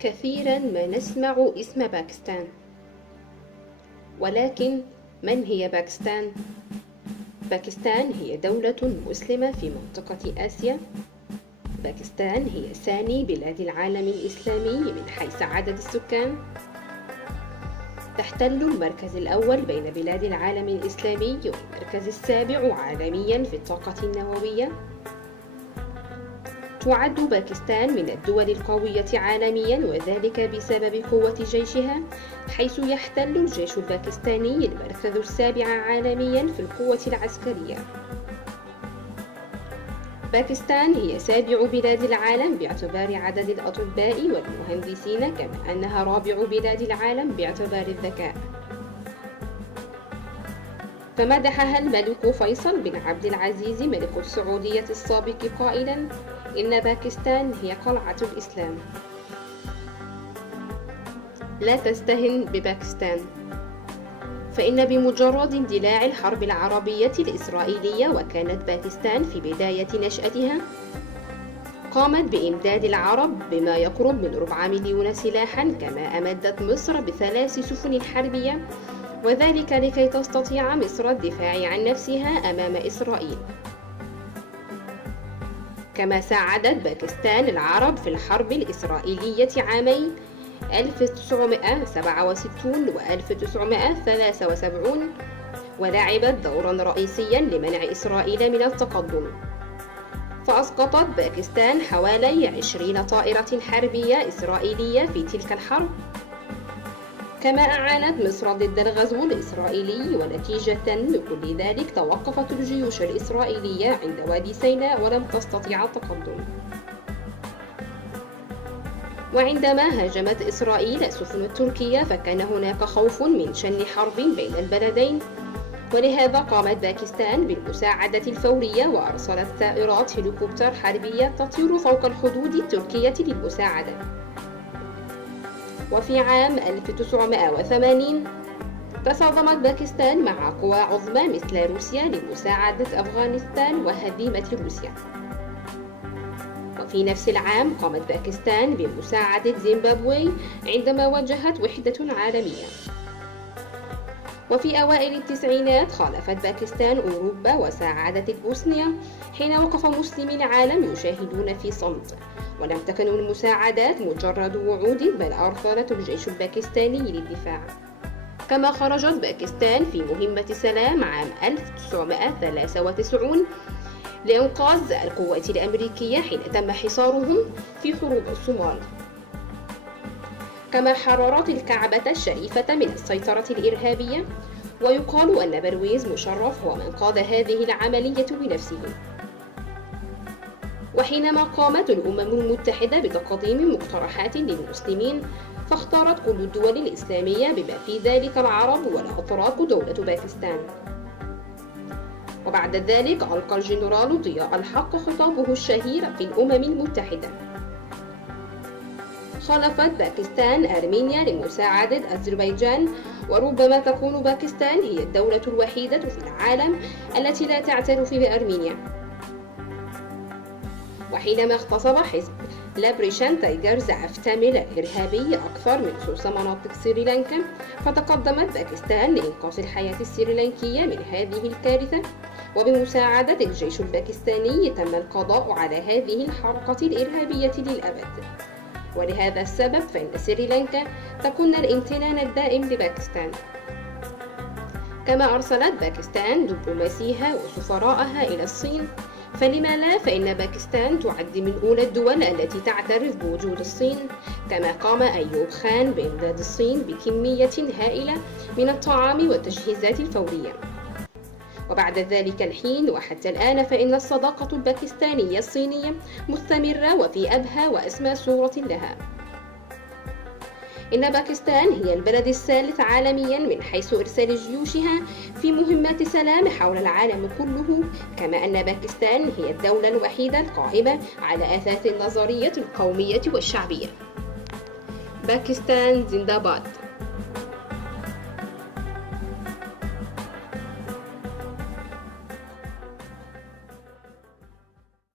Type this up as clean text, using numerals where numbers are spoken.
كثيرا ما نسمع اسم باكستان، ولكن من هي باكستان؟ باكستان هي دولة مسلمة في منطقة آسيا. باكستان هي ثاني بلاد العالم الإسلامي من حيث عدد السكان، تحتل المركز الأول بين بلاد العالم الإسلامي والمركز السابع عالميا في الطاقة النووية. تعد باكستان من الدول القوية عالميا، وذلك بسبب قوة جيشها، حيث يحتل الجيش الباكستاني المركز السابع عالميا في القوة العسكرية. باكستان هي سابع بلاد العالم باعتبار عدد الأطباء والمهندسين، كما أنها رابع بلاد العالم باعتبار الذكاء. فمدحها الملك فيصل بن عبد العزيز ملك السعودية السابق قائلا: إن باكستان هي قلعة الإسلام. لا تستهن بباكستان، فإن بمجرد اندلاع الحرب العربية الإسرائيلية، وكانت باكستان في بداية نشأتها، قامت بإمداد العرب بما يقرب من 4 مليون سلاحا، كما أمدت مصر ب3 سفن حربية، وذلك لكي تستطيع مصر الدفاع عن نفسها أمام إسرائيل. كما ساعدت باكستان العرب في الحرب الإسرائيلية عامي 1967 و 1973، ولعبت دورا رئيسيا لمنع إسرائيل من التقدم. فأسقطت باكستان حوالي 20 طائرة حربية إسرائيلية في تلك الحرب. كما أعانت مصر ضد الغزو الإسرائيلي، ونتيجة لكل ذلك توقفت الجيوش الإسرائيلية عند وادي سيناء ولم تستطيع التقدم. وعندما هاجمت إسرائيل السفن التركية، فكان هناك خوف من شن حرب بين البلدين، ولهذا قامت باكستان بالمساعدة الفورية، وأرسلت طائرات هليكوبتر حربية تطير فوق الحدود التركية للمساعدة. وفي عام 1980 تصادمت باكستان مع قوى عظمى مثل روسيا لمساعدة أفغانستان وهزيمة روسيا. وفي نفس العام قامت باكستان بمساعدة زيمبابوي عندما واجهت وحدة عالمية. وفي أوائل التسعينات خالفت باكستان أوروبا وساعدت بوسنيا حين وقف مسلمي العالم يشاهدون في صمت، ولم تكن المساعدات مجرد وعود، بل أرسلت الجيش الباكستاني للدفاع. كما خرجت باكستان في مهمة سلام عام 1993 لإنقاذ القوات الأمريكية حين تم حصارهم في حروب الصومال. كما حررت الكعبة الشريفة من السيطرة الإرهابية، ويقال أن برويز مشرف هو من قاد هذه العملية بنفسه. وحينما قامت الأمم المتحدة بتقديم مقترحات للمسلمين، فاختارت كل الدول الإسلامية بما في ذلك العرب والأتراك دولة باكستان. وبعد ذلك ألقى الجنرال ضياء الحق خطابه الشهير في الأمم المتحدة. خالفت باكستان أرمينيا لمساعدة أذربيجان، وربما تكون باكستان هي الدولة الوحيدة في العالم التي لا تعترف بأرمينيا. وحينما اغتصب حزب لابريشان تايجرز عفتامل الإرهابي أكثر من ثلث مناطق سريلانكا، فتقدمت باكستان لإنقاذ الحياة السريلانكية من هذه الكارثة، وبمساعدة الجيش الباكستاني تم القضاء على هذه الحركة الإرهابية للأبد. ولهذا السبب فإن سريلانكا تكن الامتنان الدائم لباكستان. كما أرسلت باكستان دبلوماسيها وسفراءها إلى الصين، فلما لا، فإن باكستان تعد من أولى الدول التي تعترف بوجود الصين. كما قام أيوب خان بإمداد الصين بكمية هائلة من الطعام والتجهيزات الفورية. وبعد ذلك الحين وحتى الآن، فإن الصداقة الباكستانية الصينية مستمرة وفي أبهى وأسمى صورة لها. إن باكستان هي البلد الثالث عالميا من حيث إرسال جيوشها في مهمات سلام حول العالم كله، كما أن باكستان هي الدولة الوحيدة القائمة على أساس النظرية القومية والشعبية. باكستان زنداباد.